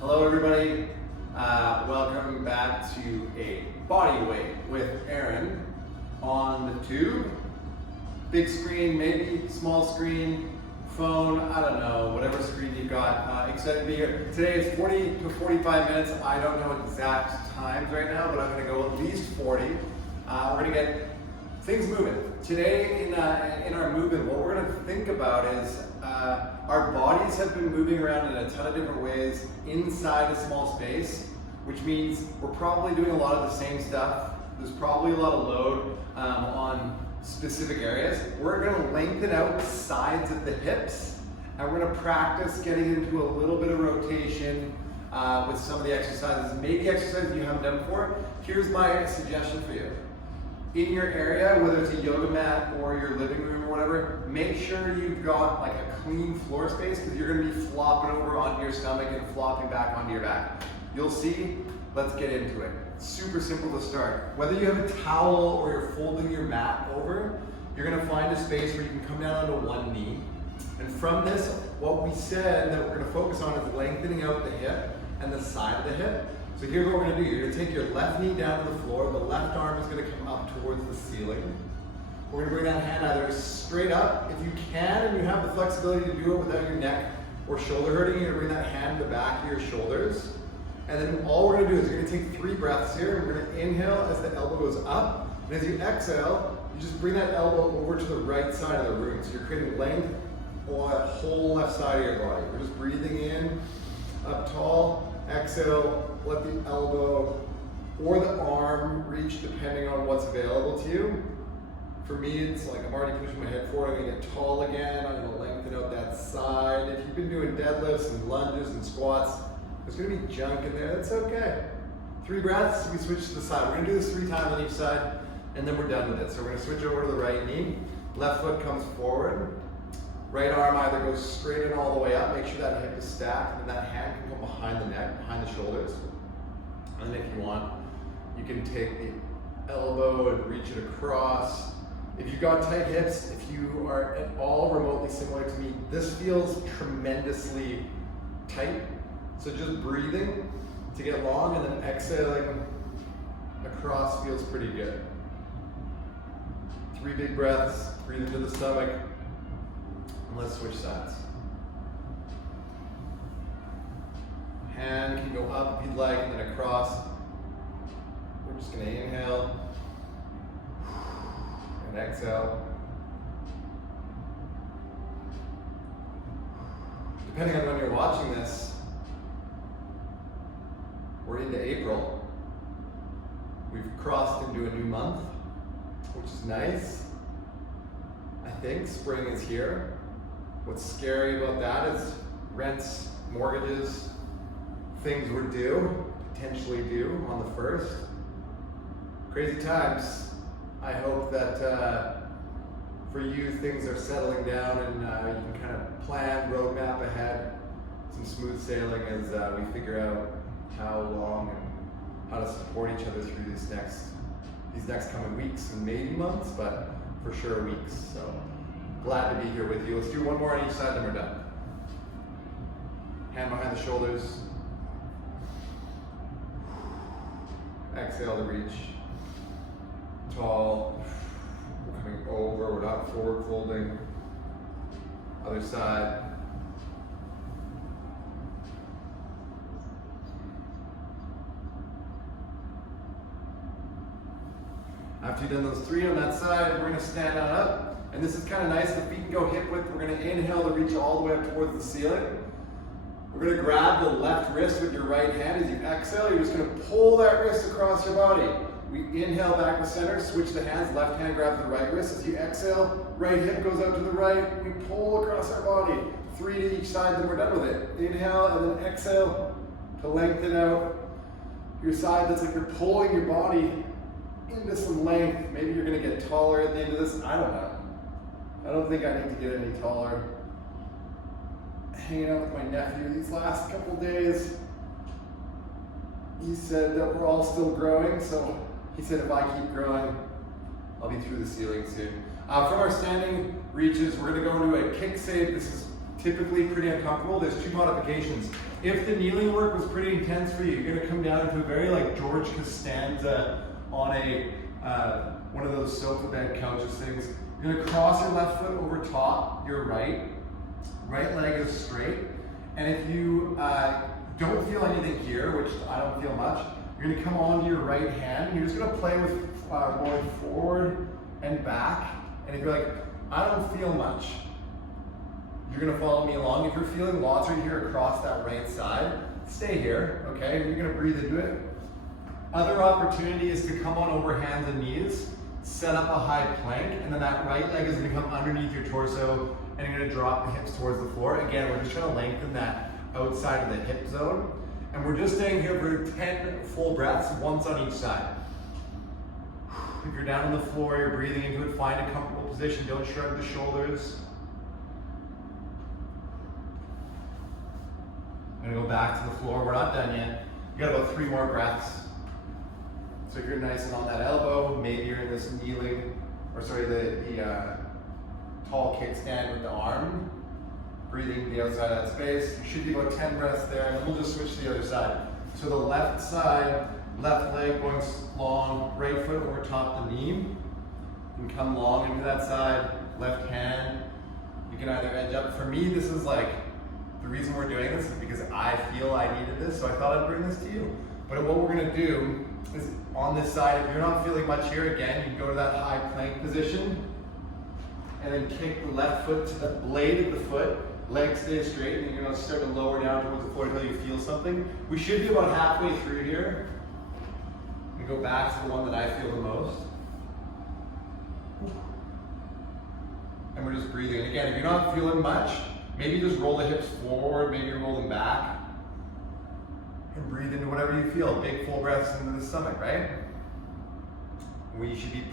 Hello everybody, welcome back to a body weight with Aaron on the tube. Big screen, maybe small screen, phone, I don't know, whatever screen you've got. Excited to be here. Today it's 40 to 45 minutes. I don't know exact times right now, but I'm gonna go at least 40. We're gonna get things moving. Today in our movement, what we're gonna think about is our bodies have been moving around in a ton of different ways inside a small space, which means we're probably doing a lot of the same stuff. There's probably a lot of load on specific areas. We're gonna lengthen out the sides of the hips, and we're gonna practice getting into a little bit of rotation with some of the exercises, maybe exercises you haven't done before. Here's my suggestion for you. In your area, whether it's a yoga mat or your living room or whatever, make sure you've got like a clean floor space, because you're gonna be flopping over onto your stomach and flopping back onto your back. You'll see, let's get into it. Super simple to start. Whether you have a towel or you're folding your mat over, you're gonna find a space where you can come down onto one knee. And from this, what we said that we're gonna focus on is lengthening out the hip and the side of the hip. So here's what we're gonna do. You're gonna take your left knee down to the floor. The left arm is gonna come up towards the ceiling. We're gonna bring that hand either straight up, if you can, and you have the flexibility to do it without your neck or shoulder hurting, you're gonna bring that hand to the back of your shoulders. And then all we're gonna do is you're gonna take 3 breaths here. We're gonna inhale as the elbow goes up. And as you exhale, you just bring that elbow over to the right side of the room. So you're creating length on that whole left side of your body. We're just breathing in, up tall. Exhale, let the elbow or the arm reach depending on what's available to you. For me, it's like I'm already pushing my head forward. I'm gonna get tall again. I'm gonna lengthen out that side. If you've been doing deadlifts and lunges and squats, there's gonna be junk in there. That's okay. 3 breaths, we switch to the side. We're gonna do this 3 times on each side, and then we're done with it. So we're gonna switch over to the right knee. Left foot comes forward. Right arm either goes straight and all the way up, make sure that hip is stacked, and that hand can come behind the neck, behind the shoulders. And if you want, you can take the elbow and reach it across. If you've got tight hips, if you are at all remotely similar to me, this feels tremendously tight. So just breathing to get long and then exhaling across feels pretty good. 3 big breaths, breathe into the stomach. And let's switch sides. Hand can go up if you'd like, and then across. We're just gonna inhale and exhale. Depending on when you're watching this, we're into April. We've crossed into a new month, which is nice. I think spring is here. What's scary about that is rents, mortgages, things were due, potentially due on the 1st. Crazy times. I hope that for you things are settling down and you can kind of plan, roadmap ahead, some smooth sailing as we figure out how long and how to support each other through these next coming weeks and maybe months, but for sure weeks. So. Glad to be here with you. Let's do 1 more on each side, then we're done. Hand behind the shoulders. Exhale to reach. Tall. We're coming over, we're not forward folding. Other side. After you've done those 3 on that side, we're gonna stand on up. And this is kind of nice, the feet can go hip width. We're gonna inhale to reach all the way up towards the ceiling. We're gonna grab the left wrist with your right hand. As you exhale, you're just gonna pull that wrist across your body. We inhale back to center, switch the hands, left hand grabs the right wrist. As you exhale, right hip goes out to the right. We pull across our body. 3 to each side, then we're done with it. Inhale and then exhale to lengthen out your side. That's like you're pulling your body into some length. Maybe you're gonna get taller at the end of this, I don't know. I don't think I need to get any taller. Hanging out with my nephew these last couple days. He said that we're all still growing, so he said if I keep growing, I'll be through the ceiling soon. From our standing reaches, we're gonna go into a kick save. This is typically pretty uncomfortable, there's two modifications. If the kneeling work was pretty intense for you, you're gonna come down into a very like George Costanza on a one of those sofa bed couches things. You're gonna cross your left foot over top your right leg is straight. And if you don't feel anything here, which I don't feel much, you're gonna come onto your right hand and you're just gonna play with going forward and back. And if you're like, I don't feel much, you're gonna follow me along. If you're feeling lots right here across that right side, stay here, okay? You're gonna breathe into it. Other opportunity is to come on over hands and knees, set up a high plank, and then that right leg is gonna come underneath your torso and you're gonna drop the hips towards the floor. Again, we're just trying to lengthen that outside of the hip zone. And we're just staying here for 10 full breaths, once on each side. If you're down on the floor, you're breathing into it, find a comfortable position, don't shrug the shoulders. I'm gonna go back to the floor, we're not done yet. You got about 3 more breaths. So if you're nice and on that elbow, maybe you're in this kneeling, or sorry, the tall kickstand with the arm. Breathing the outside of that space. You should be about 10 breaths there, and then we'll just switch to the other side. So the left side, left leg going long, right foot over top the knee. You can come long into that side, left hand. You can either edge up. For me, this is like, the reason we're doing this is because I feel I needed this, so I thought I'd bring this to you. But what we're gonna do is on this side, if you're not feeling much here, again, you can go to that high plank position, and then kick the left foot to the blade of the foot. Leg stays straight, and you're gonna start to lower down towards the floor until you feel something. We should be about halfway through here. We go back to the one that I feel the most. And we're just breathing. And again, if you're not feeling much, maybe just roll the hips forward, maybe roll them back. And breathe into whatever you feel. Big full breaths into the stomach, right? We should be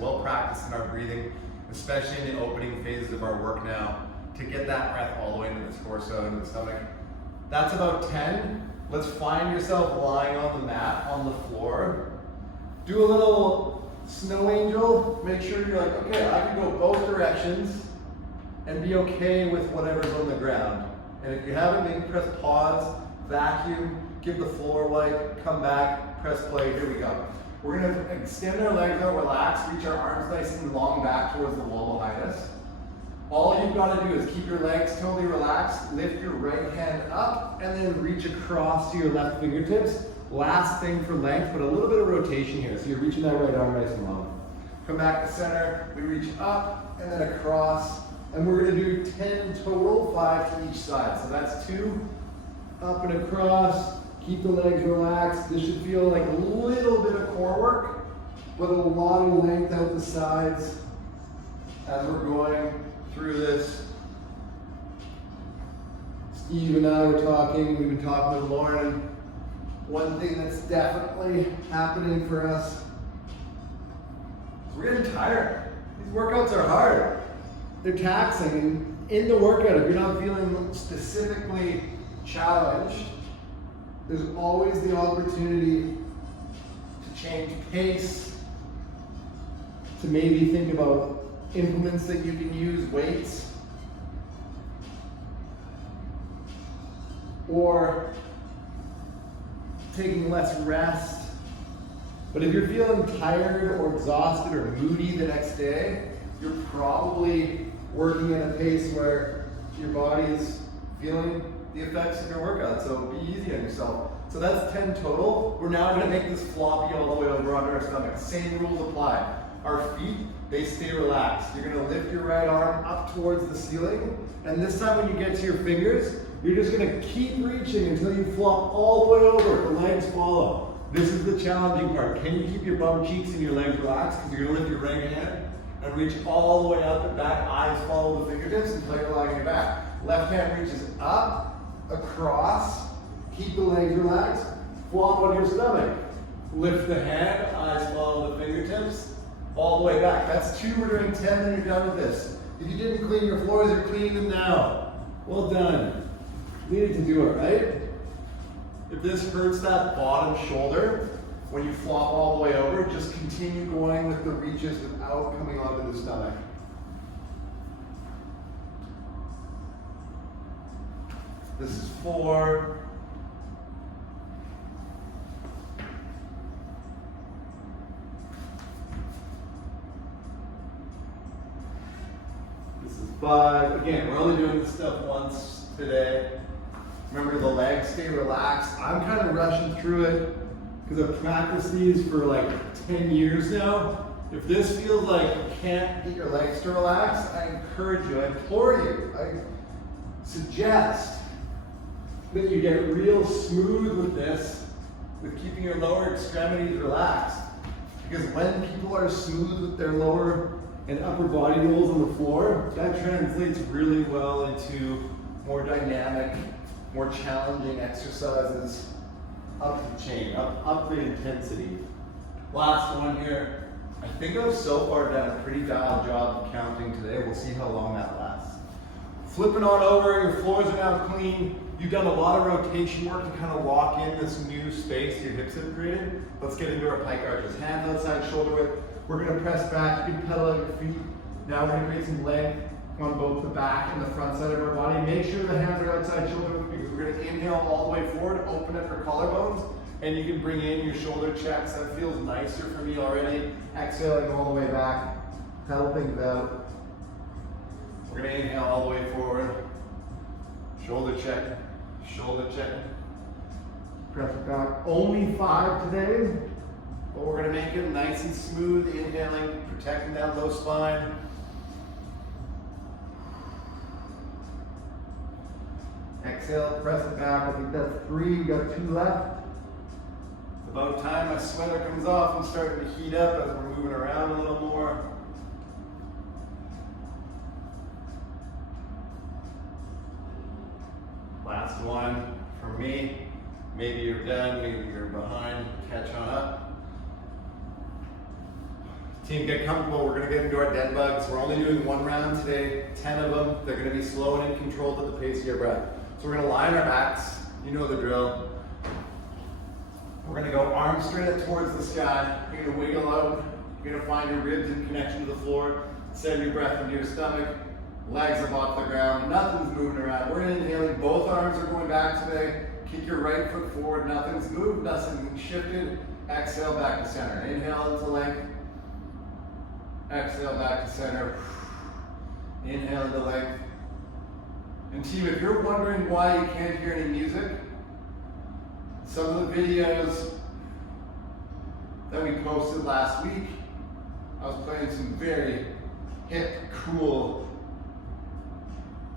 well practiced in our breathing, especially in the opening phases of our work now, to get that breath all the way into the torso and the stomach. That's about 10. Let's find yourself lying on the mat, on the floor. Do a little snow angel. Make sure you're like, okay, I can go both directions and be okay with whatever's on the ground. And if you haven't, maybe press pause, vacuum, give the floor wipe, come back, press play, here we go. We're gonna extend our legs out, relax, reach our arms nice and long back towards the wall behind us. All you've got to do is keep your legs totally relaxed, lift your right hand up, and then reach across to your left fingertips. Last thing for length, but a little bit of rotation here. So you're reaching that right arm nice and long. Come back to center, we reach up, and then across. And we're going to do 10 total, 5 to each side. So that's 2, up and across. Keep the legs relaxed. This should feel like a little bit of core work, but a lot of length out the sides as we're going through this. Steve and I were talking, we've been talking with Lauren. One thing that's definitely happening for us is we're getting tired. These workouts are hard. They're taxing. And in the workout, if you're not feeling specifically challenged, there's always the opportunity to change pace, to maybe think about implements that you can use, weights, or taking less rest. But if you're feeling tired or exhausted or moody the next day, you're probably working at a pace where your body is feeling the effects of your workout. So be easy on yourself. So that's 10 total. We're now gonna make this floppy all the way over onto our stomach. Same rules apply. Our feet, they stay relaxed. You're gonna lift your right arm up towards the ceiling. And this time when you get to your fingers, you're just gonna keep reaching until you flop all the way over. The legs follow. This is the challenging part. Can you keep your bum cheeks and your legs relaxed? Because you're gonna lift your right hand and reach all the way up and back. Eyes follow the fingertips until you're lying on your back. Left hand reaches up, across. Keep the legs relaxed. Flop on your stomach. Lift the hand, eyes follow the fingertips. All the way back. That's 2, we're doing 10, then you're done with this. If you didn't clean your floors, you're cleaning them now. Well done. You needed to do it, right? If this hurts that bottom shoulder, when you flop all the way over, just continue going with the reaches without coming onto the stomach. This is 4. This is 5. Again, we're only doing this stuff once today. Remember, the legs stay relaxed. I'm kind of rushing through it because I've practiced these for like 10 years now. If this feels like you can't get your legs to relax, I encourage you, I implore you, I suggest that you get real smooth with this, with keeping your lower extremities relaxed. Because when people are smooth with their lower and upper body rolls on the floor, that translates really well into more dynamic, more challenging exercises up the chain, up the intensity. Last one here. I think I've so far done a pretty dialed job of counting today. We'll see how long that lasts. Flipping on over, your floors are now clean. You've done a lot of rotation work to kind of lock in this new space your hips have created. Let's get into our pike arches. Hands outside shoulder width. We're going to press back. You can pedal out your feet. Now we're going to create some length on both the back and the front side of our body. Make sure the hands are outside shoulder width because we're going to inhale all the way forward, open it for collarbones, and you can bring in your shoulder checks. That feels nicer for me already. Exhaling all the way back. Pedal things out. We're going to inhale all the way forward. Shoulder check. Shoulder check. Press it back. Only 5 today. But we're going to make it nice and smooth. Inhaling, protecting that low spine. Exhale, press it back. I think that's 3. We got 2 left. About time my sweater comes off and starting to heat up as we're moving around a little more. Last one for me. Maybe you're done, maybe you're behind, catch on up. Team, get comfortable. We're going to get into our dead bugs. We're only doing 1 round today, 10 of them. They're going to be slow and in control at the pace of your breath. So we're going to line our backs. You know the drill. We're going to go arms straight up towards the sky. You're going to wiggle out. You're going to find your ribs in connection to the floor. Send your breath into your stomach. Legs up off the ground. Nothing's moving around. We're inhaling. Both arms are going back today. Kick your right foot forward. Nothing's moved. Nothing's shifted. Exhale back to center. Inhale into length. Exhale back to center. Inhale into length. And team, if you're wondering why you can't hear any music, some of the videos that we posted last week, I was playing some very hip, cool,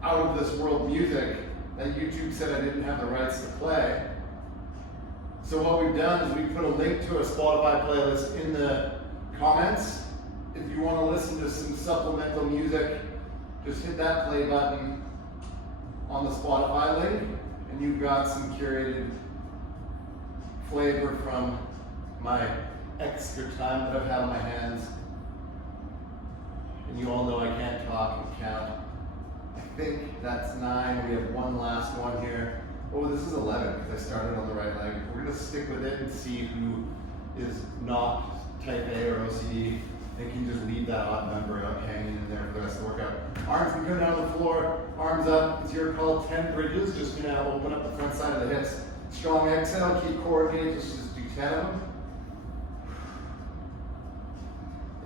out of this world music that YouTube said I didn't have the rights to play. So what we've done is we put a link to a Spotify playlist in the comments. If you want to listen to some supplemental music, just hit that play button on the Spotify link, and you've got some curated flavor from my extra time that I've had on my hands. And you all know I can't talk and count. I think that's 9. We have one last one here. Oh, this is 11 because I started on the right leg. We're going to stick with it and see who is not type A or OCD and can just leave that odd number up hanging in there for the rest of the workout. Arms can come down on the floor, arms up. It's your call, 10 bridges. Just going to open up the front side of the hips. Strong exhale, keep core engaged, just do 10 of them.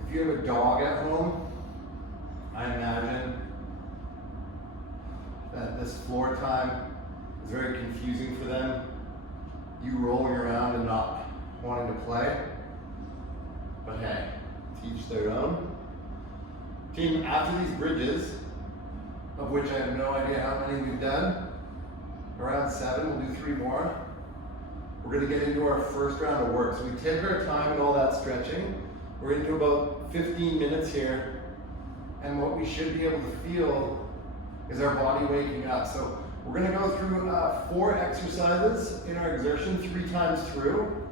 If you have a dog at home, I imagine that this floor time is very confusing for them. You rolling around and not wanting to play. But hey, teach their own. Team, after these bridges, of which I have no idea how many we've done, around 7, we'll do 3 more. We're going to get into our first round of work. So we take our time and all that stretching. We're into about 15 minutes here. And what we should be able to feel is our body waking up. So we're going to go through 4 exercises in our exertion 3 times through.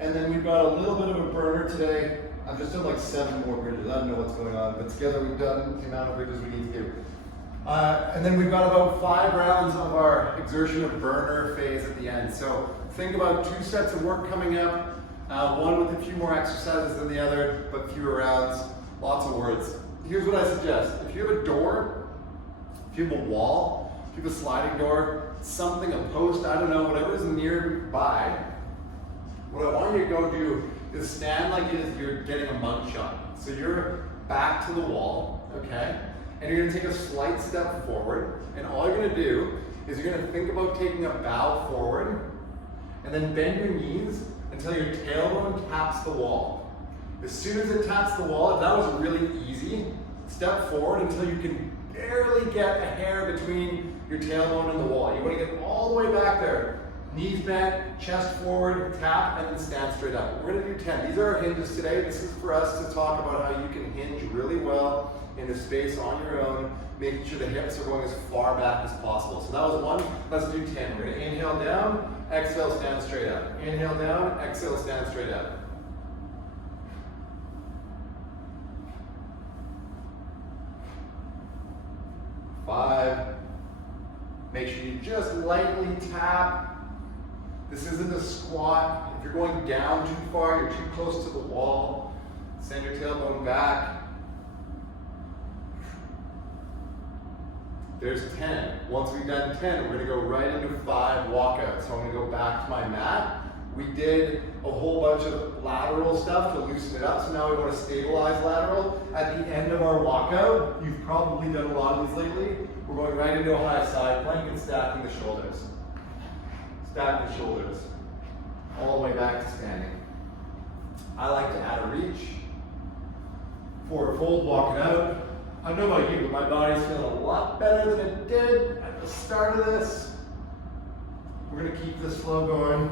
And then we've got a little bit of a burner today. I've just done like 7 more bridges. I don't know what's going on. But together we've done the amount of bridges we need to do. And then we've got about 5 rounds of our exertion of burner phase at the end. So think about 2 sets of work coming up, one with a few more exercises than the other, but fewer rounds, lots of words. Here's what I suggest. If you have a door, if you have a wall, through the sliding door, something, a post, I don't know, whatever is nearby. What I want you to go do is stand like you're getting a mug shot. So you're back to the wall, okay? And you're gonna take a slight step forward, and all you're gonna do is you're gonna think about taking a bow forward, and then bend your knees until your tailbone taps the wall. As soon as it taps the wall, if that was really easy, step forward until you can barely get a hair between your tailbone and the wall. You wanna get all the way back there. Knees bent, chest forward, tap, and then stand straight up. We're gonna do 10. These are our hinges today. This is for us to talk about how you can hinge really well in the space on your own, making sure the hips are going as far back as possible. So that was 1, let's do 10. We're gonna inhale down, exhale, stand straight up. Inhale down, exhale, stand straight up. Five. Make sure you just lightly tap. This isn't a squat. If you're going down too far, you're too close to the wall. Send your tailbone back. There's 10. Once we've done 10, we're gonna go right into 5 walkouts. So I'm gonna go back to my mat. We did a whole bunch of lateral stuff to loosen it up, so now we want to stabilize lateral. At the end of our walkout, you've probably done a lot of these lately, we're going right into a high side plank and stacking the shoulders. Stack the shoulders, all the way back to standing. I like to add a reach. Forward fold, walk it out. I don't know about you, but my body's feeling a lot better than it did at the start of this. We're gonna keep this flow going.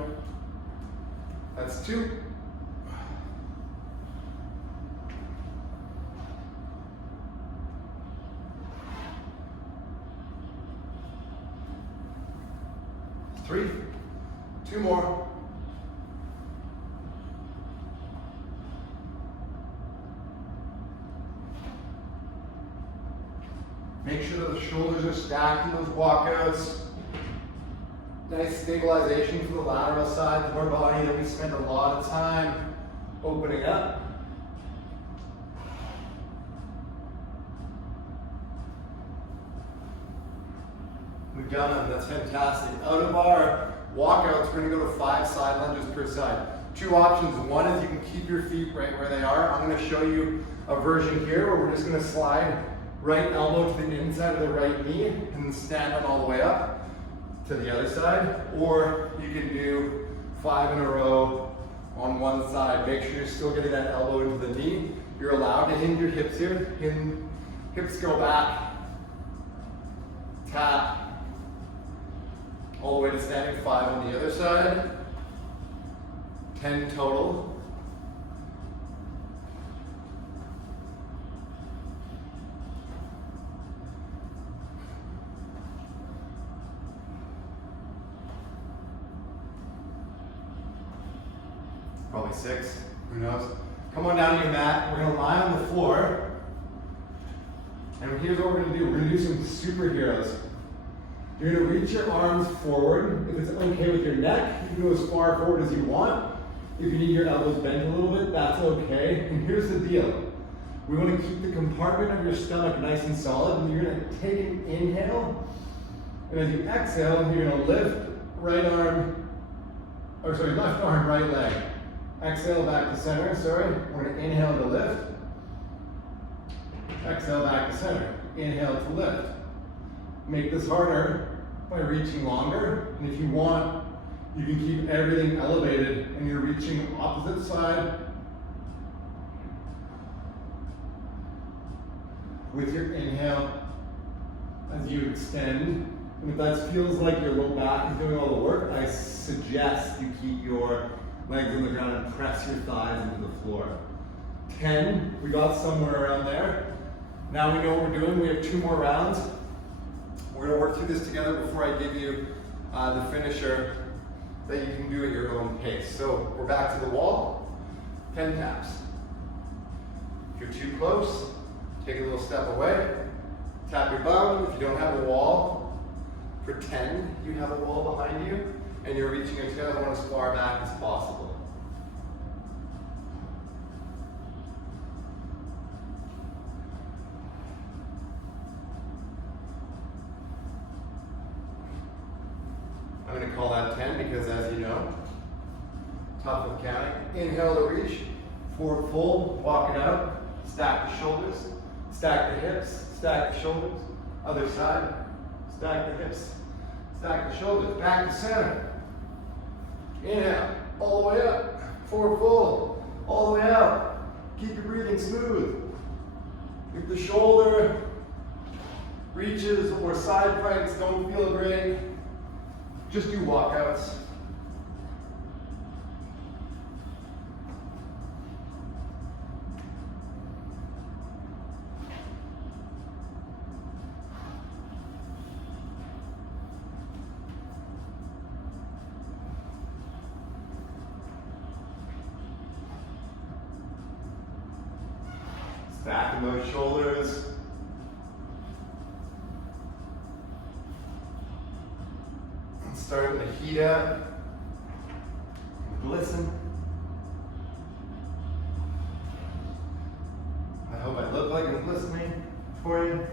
That's 2. Three. 2 more. Make sure that the shoulders are stacked in those walkouts. Nice stabilization for the lateral side of our body that we spend a lot of time opening up. We've got them, that's fantastic. Out of our walkouts, we're gonna go to 5 side lunges per side. 2 options. One is you can keep your feet right where they are. I'm gonna show you a version here where we're just gonna slide right elbow to the inside of the right knee and then stand them all the way up to the other side. Or you can do 5 in a row on one side. Make sure you're still getting that elbow into the knee. You're allowed to hinge your hips here. Hips go back, tap, all the way to standing 5 on the other side. 10 total. Probably 6, who knows? Come on down to your mat. We're gonna lie on the floor. And here's what we're gonna do. We're gonna do some superheroes. You're gonna reach your arms forward. If it's okay with your neck, you can go as far forward as you want. If you need your elbows bent a little bit, that's okay. And here's the deal. We wanna keep the compartment of your stomach nice and solid. And you're gonna take an inhale. And as you exhale, you're gonna lift left arm, right leg. Exhale back to center, We're gonna inhale to lift. Exhale back to center. Inhale to lift. Make this harder by reaching longer. And if you want, you can keep everything elevated and you're reaching opposite side with your inhale as you extend. And if that feels like your low back is doing all the work, I suggest you keep your legs on the ground and press your thighs into the floor. 10, we got somewhere around there. Now we know what we're doing. We have 2 more rounds. We're gonna work through this together before I give you the finisher that you can do at your own pace. So we're back to the wall, 10 taps. If you're too close, take a little step away, tap your bum. If you don't have a wall, pretend you have a wall behind you and you're reaching your tailbone as far back as possible. gonna call that 10 because as you know, tough with counting. Inhale to reach, forward fold, walk it out, stack the shoulders, stack the hips, stack the shoulders, other side, stack the hips, stack the shoulders, back to center. Inhale, all the way up, forward fold, all the way out. Keep your breathing smooth. If the shoulder reaches or side planks don't feel great, just do walkouts. Stacking those shoulders. Starting to heat up, glisten. I hope I look like I'm glistening for you.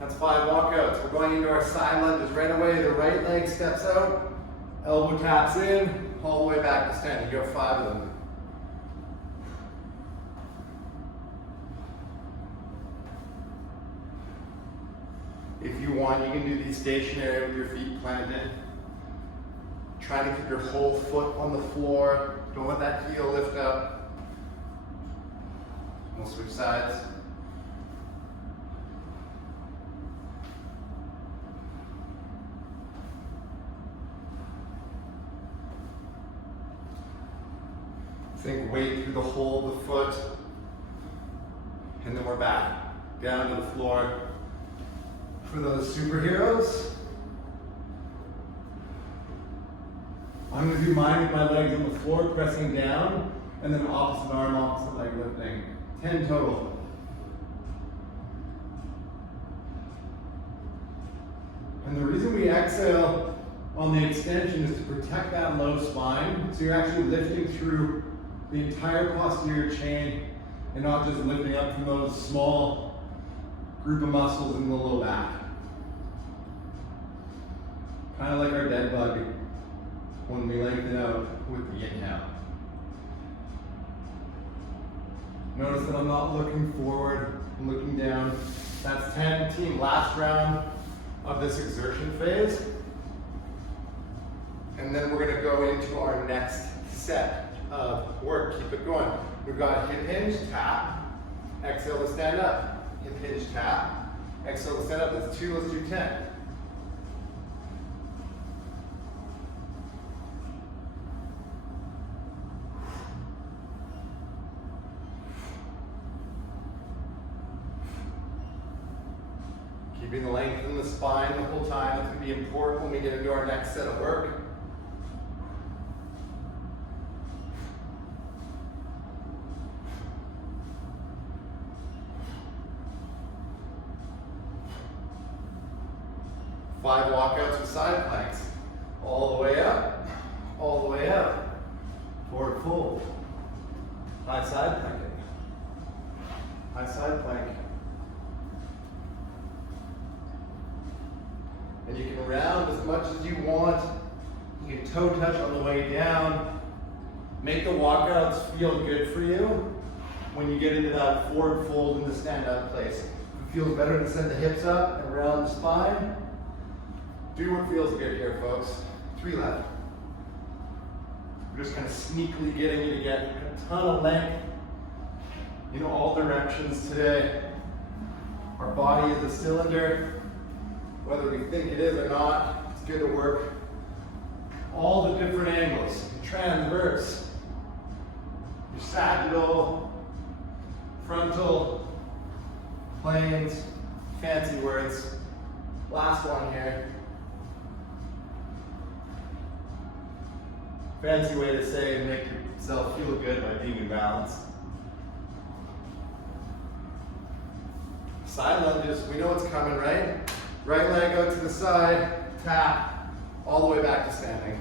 That's 5 walkouts. We're going into our side lunges right away. The right leg steps out, elbow taps in, all the way back to standing. You have 5 of them. If you want, you can do these stationary with your feet planted. Try to keep your whole foot on the floor. Don't let that heel lift up. We'll switch sides. Think weight through the whole of the foot. And then we're back down to the floor. For those superheroes, I'm going to do mine with my legs on the floor, pressing down, and then opposite arm, opposite leg lifting. 10 total. And the reason we exhale on the extension is to protect that low spine, so you're actually lifting through the entire posterior chain and not just lifting up from those small group of muscles in the low back. Kind of like our dead bug when we lengthen out with the inhale. Notice that I'm not looking forward, I'm looking down. That's 10, team. Last round of this exertion phase. And then we're gonna go into our next set of work. Keep it going. We've got hip hinge, tap, exhale to stand up. Hip hinge, tap, exhale to stand up. That's 2, let's do 10. Keeping the length in the spine the whole time. It's going to be important when we get into our next set of work. Five walkouts with side planks. All the way up, all the way up. Forward fold. High side plank. High side plank. And you can round as much as you want. You can toe touch on the way down. Make the walkouts feel good for you when you get into that forward fold in the stand up place. If it feels better to send the hips up and round the spine, do what feels good here, folks. 3 left. We're just kind of sneakily getting you to get a ton of length in all directions today. Our body is a cylinder. Whether we think it is or not, it's good to work all the different angles. Your transverse, your sagittal, frontal, planes, fancy words. Last one here. Fancy way to say make yourself feel good by being in balance. Side lunges, we know what's coming, right? Right leg out to the side, tap, all the way back to standing.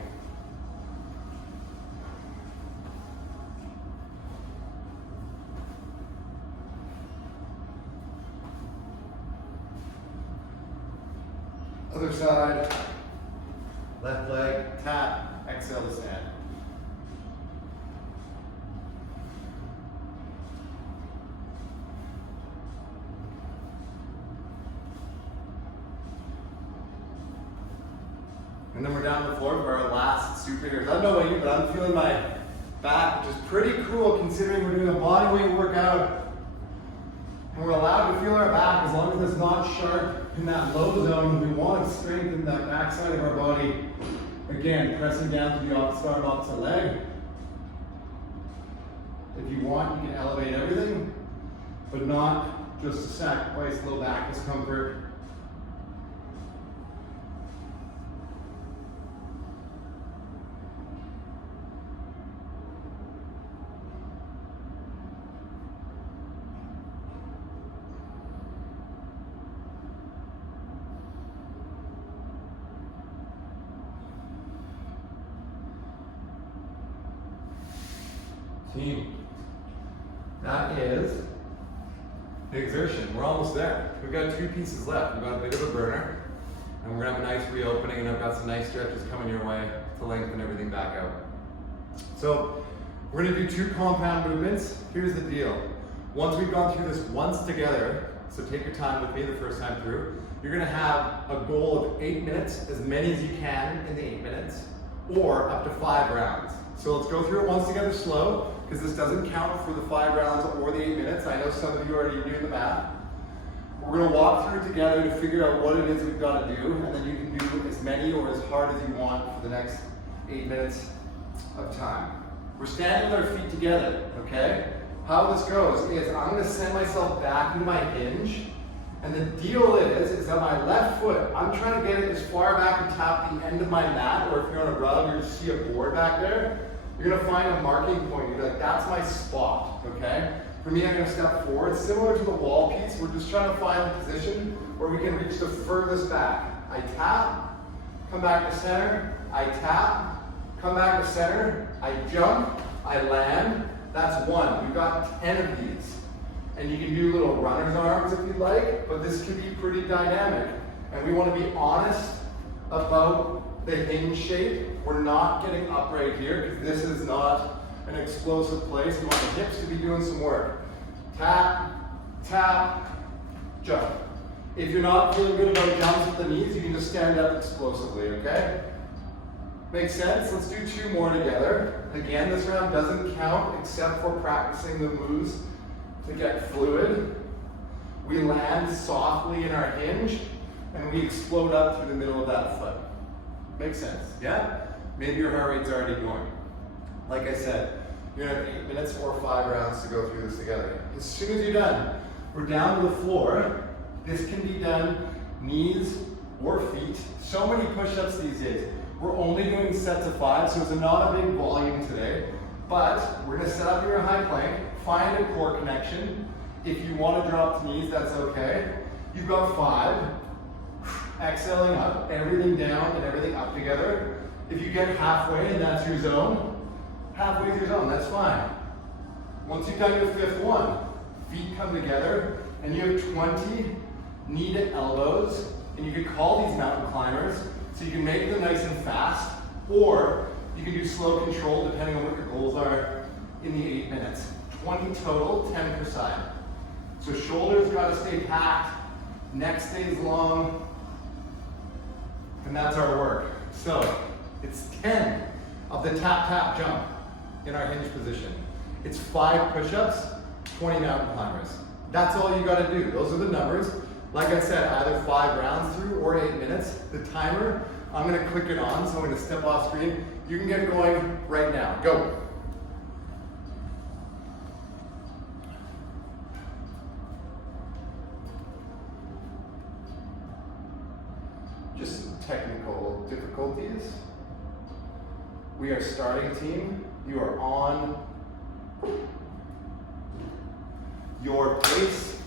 Other side, Left leg, tap, exhale to stand. And then we're down to the floor for our last superheroes. I don't know about you, but I'm feeling my back, which is pretty cool considering we're doing a body weight workout. And we're allowed to feel our back as long as it's not sharp in that low zone. We want to strengthen that back side of our body. Again, pressing down to the opposite arm, opposite leg. If you want, you can elevate everything, but not just to sacrifice low back discomfort. Team, that is the exertion. We're almost there. We've got 2 pieces left. We've got a bit of a burner, and we're gonna have a nice reopening, and I've got some nice stretches coming your way to lengthen everything back out. So we're gonna do 2 compound movements. Here's the deal. Once we've gone through this once together, so take your time with me the first time through, you're gonna have a goal of 8 minutes, as many as you can in the 8 minutes, or up to 5 rounds. So let's go through it once together slow, because this doesn't count for the 5 rounds or the 8 minutes. I know some of you already doing the math. We're gonna walk through it together to figure out what it is we've got to do, and then you can do as many or as hard as you want for the next 8 minutes of time. We're standing with our feet together, okay? How this goes is I'm gonna send myself back into my hinge, and the deal is that my left foot, I'm trying to get it as far back and tap the end of my mat, or if you're on a rug, you see a board back there. You're gonna find a marking point. You're like, that's my spot, okay? For me, I'm gonna step forward. Similar to the wall piece, we're just trying to find a position where we can reach the furthest back. I tap, come back to center, I tap, come back to center, I jump, I land. That's 1. We've got 10 of these. And you can do little runner's arms if you'd like, but this can be pretty dynamic. And we wanna be honest about the hinge shape. We're not getting upright here because this is not an explosive place. We want the hips to be doing some work. Tap, tap, jump. If you're not feeling good about jumps with the knees, you can just stand up explosively, okay? Makes sense? Let's do 2 more together. Again, this round doesn't count except for practicing the moves to get fluid. We land softly in our hinge and we explode up through the middle of that foot. Makes sense, yeah? Maybe your heart rate's already going. Like I said, you're gonna have 8 minutes or 5 rounds to go through this together. As soon as you're done, we're down to the floor. This can be done knees or feet. So many push-ups these days. We're only doing sets of 5, so it's not a big volume today. But we're gonna set up your high plank, find a core connection. If you wanna drop to knees, that's okay. You've got 5. Exhaling up, everything down and everything up together. If you get halfway and that's your zone, halfway through your zone, that's fine. Once you've done your 5th one, feet come together and you have 20 knee to elbows, and you could call these mountain climbers, so you can make them nice and fast, or you can do slow control depending on what your goals are in the 8 minutes. 20 total, 10 per side. So shoulders gotta stay packed, neck stays long, and that's our work. So it's 10 of the tap, tap, jump in our hinge position. It's 5 push-ups, 20 mountain climbers. That's all you gotta do. Those are the numbers. Like I said, either 5 rounds through or 8 minutes. The timer, I'm gonna click it on, so I'm gonna step off screen. You can get going right now. Go. Just some technical difficulties. We are starting, team. You are on your pace.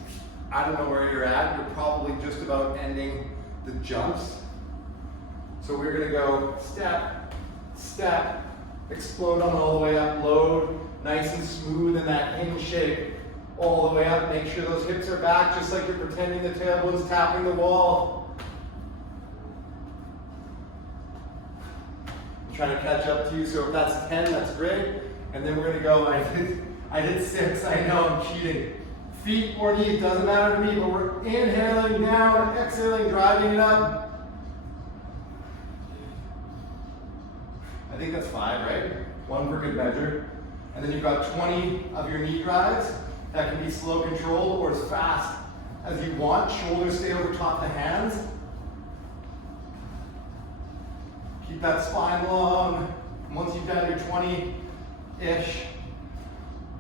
I don't know where you're at. You're probably just about ending the jumps. So we're gonna go step, step, explode on all the way up, load, nice and smooth in that hinge shape, all the way up. Make sure those hips are back, just like you're pretending the tailbone's tapping the wall. trying to catch up to you. So if that's 10, that's great. And then we're gonna go, I did 6, I know I'm cheating. Feet or knees, doesn't matter to me, but we're inhaling down, exhaling, driving it up. I think that's 5, right? 1 for good measure. And then you've got 20 of your knee drives. That can be slow controlled or as fast as you want. Shoulders stay over top of the hands. Keep that spine long. Once you've done your 20-ish,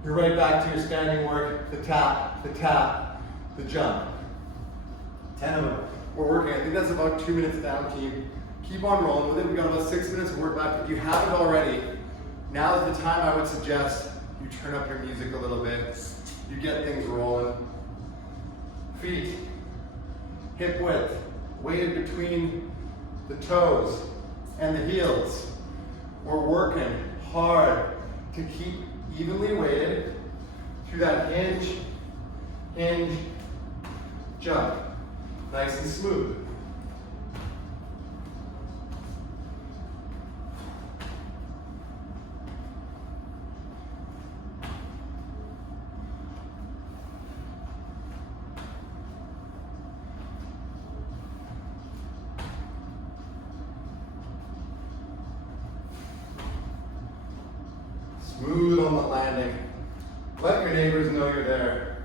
you're right back to your standing work, the tap, the jump. 10 of them. We're working. I think that's about 2 minutes down, team. Keep on rolling with it. We've got about 6 minutes of work back. If you haven't already, now is the time I would suggest you turn up your music a little bit. You get things rolling. Feet, hip width, weighted between the toes and the heels. We're working hard to keep evenly weighted through that hinge, jump. Nice and smooth. Smooth on the landing. Let your neighbors know you're there.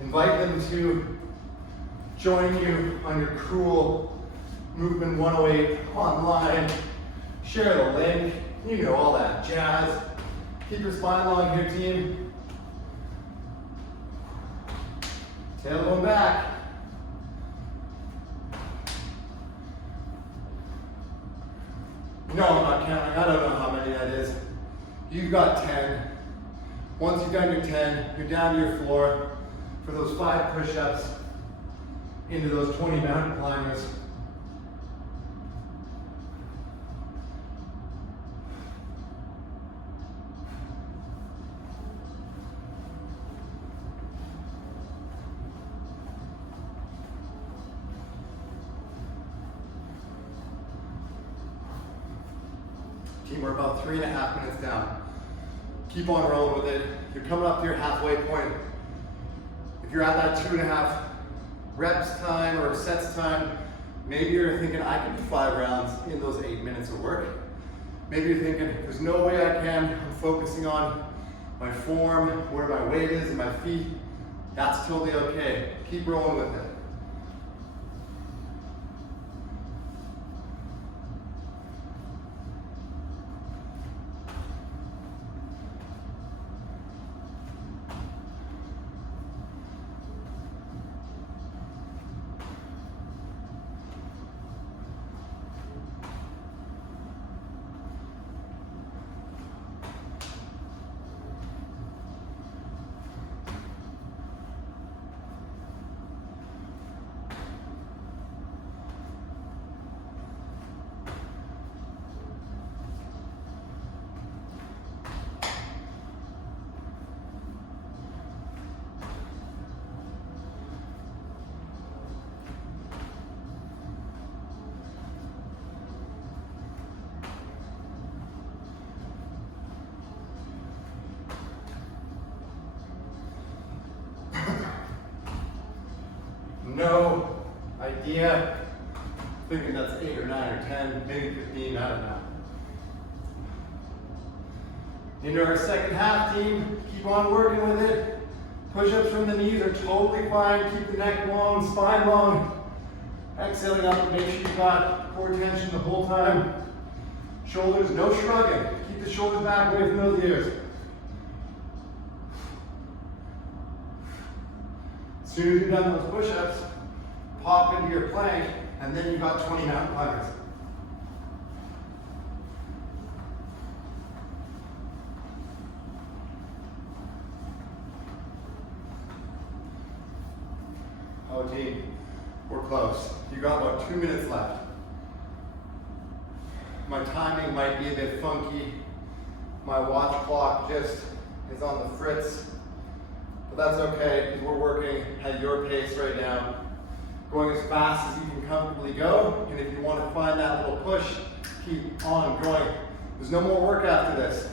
Invite them to join you on your cool movement 108 online. Share the link. You know all that jazz. Keep your spine long here, team. Tailbone back. No, I'm not counting. I don't know how many that is. You've got 10. Once you've done your 10, you're down to your floor for those 5 push-ups into those 20 mountain climbers. Team, we're about 3.5 minutes down. Keep on rolling with it. You're coming up to your halfway point. If you're at that 2.5 reps time or sets time, maybe you're thinking, I can do 5 rounds in those 8 minutes of work. Maybe you're thinking, there's no way I can. I'm focusing on my form, where my weight is, and my feet. That's totally okay. Keep rolling with it. No idea. Thinking that's 8 or 9 or 10, maybe 15, I don't know. Into our second half, team. Keep on working with it. Push-ups from the knees are totally fine. Keep the neck long, spine long. Exhaling up and make sure you've got core tension the whole time. Shoulders, no shrugging. Keep the shoulders back away from those ears. As soon as you've done those push-ups, pop into your plank, and then you've got 20 mountain climbers. Oh, team, we're close. You got about 2 minutes left. My timing might be a bit funky. My watch clock just is on the fritz. But that's okay, because we're working at your pace right now. going as fast as you can comfortably go. And if you want to find that little push, keep on going. There's no more work after this.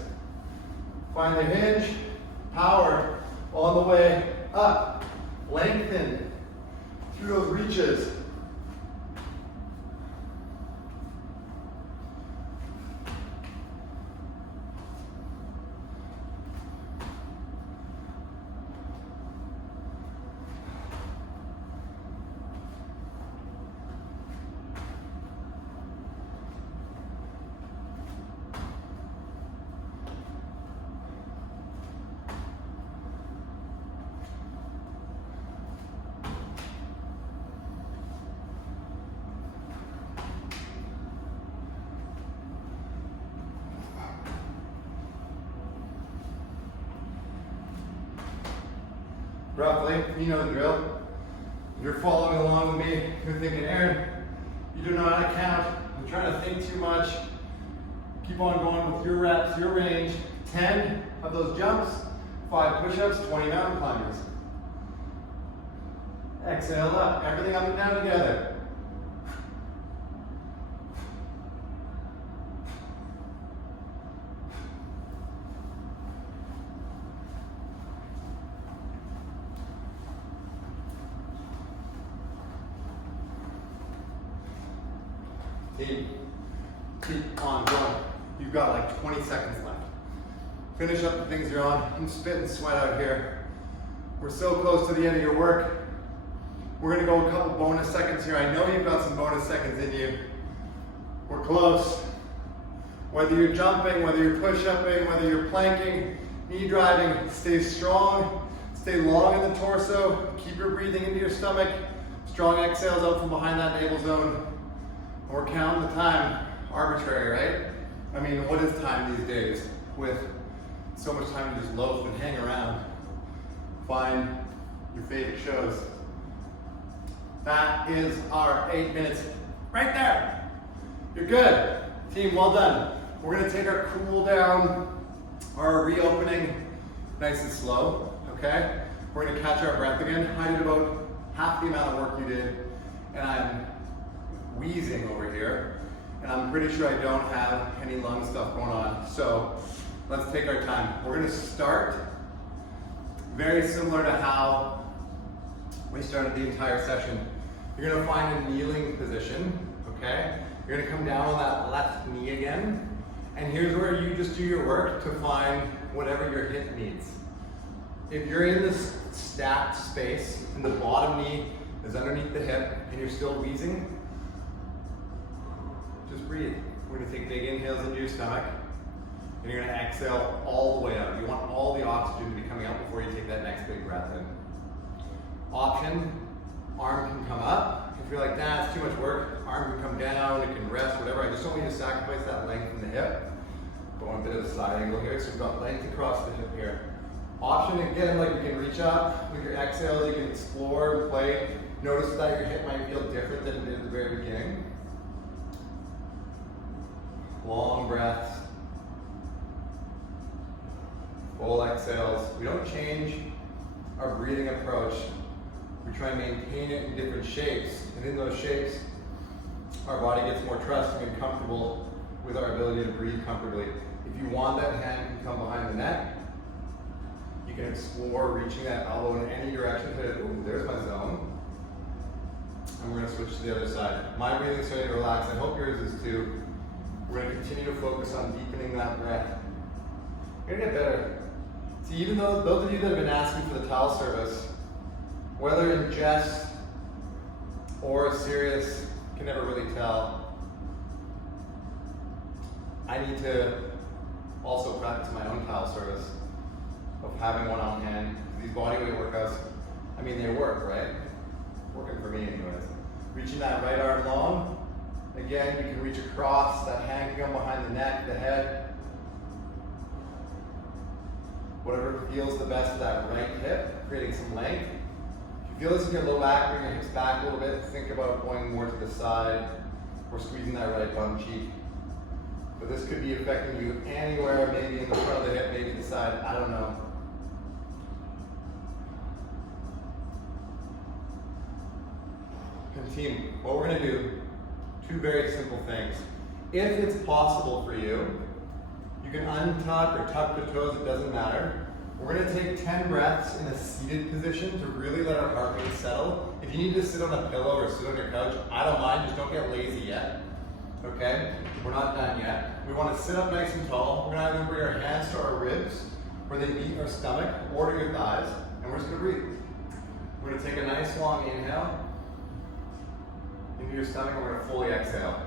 Find the hinge, power on the way up, lengthen through those reaches. Roughly, you know the drill. You're following along with me. You're thinking, Aaron, you don't know how to count. I'm trying to think too much. Keep on going with your reps, your range. 10 of those jumps, 5 push-ups, 20 mountain climbers. Exhale up, everything up and down together. Keep on going. You've got like 20 seconds left. Finish up the things you're on. I'm spitting sweat out here. We're so close to the end of your work. We're gonna go a couple bonus seconds here. I know you've got some bonus seconds in you. We're close. Whether you're jumping, whether you're push-upping, whether you're planking, knee driving, stay strong, stay long in the torso, keep your breathing into your stomach. Strong exhales out from behind that navel zone. We're counting the time. Arbitrary, right? I mean, what is time these days with so much time to just loaf and hang around? Find your favorite shows. That is our 8 minutes right there. You're good. Team, well done. We're gonna take our cool down, our reopening nice and slow, okay? We're gonna catch our breath again. I did about half the amount of work you did, and I'm wheezing over here. And I'm pretty sure I don't have any lung stuff going on. So let's take our time. We're gonna start very similar to how we started the entire session. You're gonna find a kneeling position, okay? You're gonna come down on that left knee again. And here's where you just do your work to find whatever your hip needs. If you're in this stacked space and the bottom knee is underneath the hip and you're still wheezing, just breathe. We're gonna take big inhales into your stomach, and you're gonna exhale all the way out. You want all the oxygen to be coming out before you take that next big breath in. Option, arm can come up. If you're like, nah, it's too much work, arm can come down, it can rest, whatever. I just don't want you to sacrifice that length in the hip. Going a bit of a side angle here, so we've got length across the hip here. Option, again, like you can reach up with your exhales, you can explore and play. Notice that your hip might feel different than it did at the very beginning. Long breaths, full exhales. We don't change our breathing approach. We try and maintain it in different shapes. And in those shapes, our body gets more trusting and comfortable with our ability to breathe comfortably. If you want, that hand can come behind the neck. You can explore reaching that elbow in any direction. Ooh, there's my zone. And we're gonna switch to the other side. My breathing's starting to relax. I hope yours is too. We're going to continue to focus on deepening that breath. You're going to get better. See, even though those of you that have been asking for the towel service, whether in jest or serious, can never really tell. I need to also practice my own towel service of having one on hand. These bodyweight workouts, I mean, they work, right? Working for me anyways. Reaching that right arm long. Again, you can reach across, that hand can come behind the neck, the head. Whatever feels the best for that right hip, creating some length. If you feel this in your low back, bring your hips back a little bit. Think about going more to the side or squeezing that right bum cheek. But this could be affecting you anywhere, maybe in the front of the hip, maybe the side, I don't know. And team, what we're gonna do, two very simple things. If it's possible for you, you can untuck or tuck the toes, it doesn't matter. We're gonna take 10 breaths in a seated position to really let our heart rate settle. If you need to sit on a pillow or sit on your couch, I don't mind, just don't get lazy yet. Okay? We're not done yet. We wanna sit up nice and tall. We're gonna either bring our hands to our ribs, where they meet our stomach, or to your thighs, and we're just gonna breathe. We're gonna take a nice long inhale into your stomach, and we're gonna fully exhale.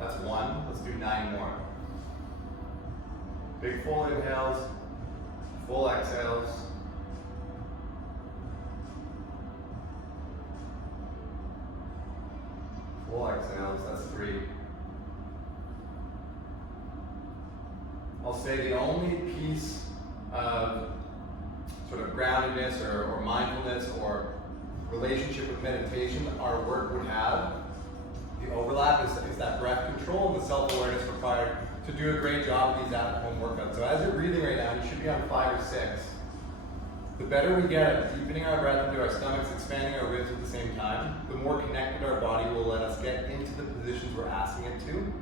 That's one. Let's do 9 more. Big full inhales, full exhales. Full exhales, that's 3. I'll say the only piece of sort of groundedness or mindfulness or relationship with meditation that our work would have, the overlap is that breath control and the self-awareness required to do a great job of these at-home workouts. So as you're breathing right now, you should be on 5 or 6. The better we get at deepening our breath into our stomachs, expanding our ribs at the same time, the more connected our body will let us get into the positions we're asking it to.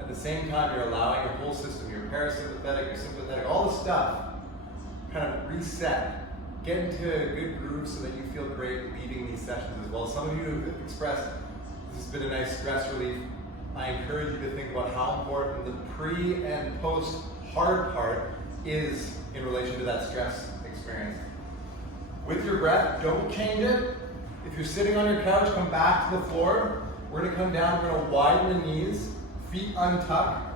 At the same time, you're allowing your whole system, your parasympathetic, your sympathetic, all the stuff, kind of reset. Get into a good groove so that you feel great leading these sessions as well. Some of you have expressed this has been a nice stress relief. I encourage you to think about how important the pre and post hard part is in relation to that stress experience. With your breath, don't change it. If you're sitting on your couch, come back to the floor. We're gonna come down, we're gonna widen the knees, feet untucked.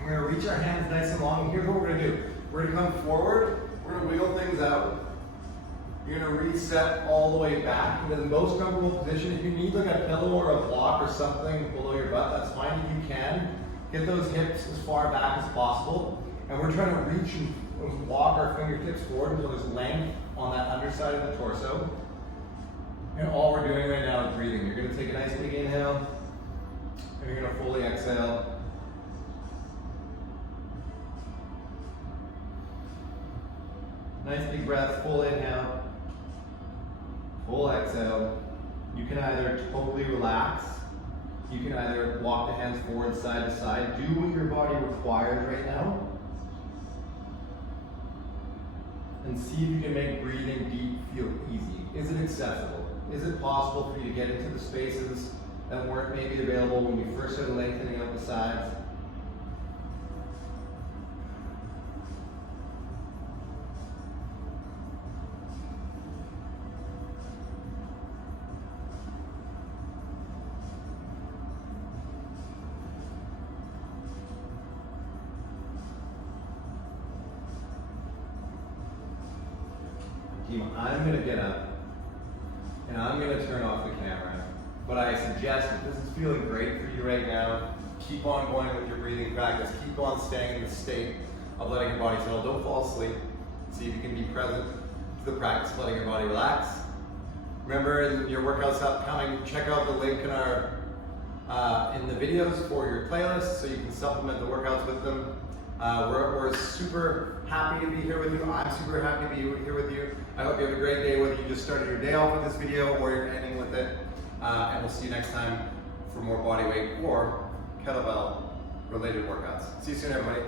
We're gonna reach our hands nice and long, and here's what we're gonna do. We're gonna come forward, we're gonna wiggle things out. You're gonna reset all the way back into the most comfortable position. If you need like a pillow or a block or something below your butt, that's fine if you can. Get those hips as far back as possible. And we're trying to reach and walk our fingertips forward until there's length on that underside of the torso. And all we're doing right now is breathing. You're gonna take a nice big inhale, and you're gonna fully exhale. Nice big breath, full inhale. Full exhale. You can either totally relax, you can either walk the hands forward, side to side, do what your body requires right now, and see if you can make breathing deep feel easy. Is it accessible? Is it possible for you to get into the spaces that weren't maybe available when you first started lengthening out the sides? I'm going to get up and I'm going to turn off the camera, but I suggest if this is feeling great for you right now, keep on going with your breathing practice, keep on staying in the state of letting your body settle. Don't fall asleep. See if you can be present to the practice of letting your body relax. Remember, your workout's upcoming. Check out the link in our in the videos for your playlist so you can supplement the workouts with them. We're super happy to be here with you. I'm super happy to be here with you. I hope you have a great day, whether you just started your day off with this video or you're ending with it. And we'll see you next time for more body weight or kettlebell related workouts. See you soon, everybody.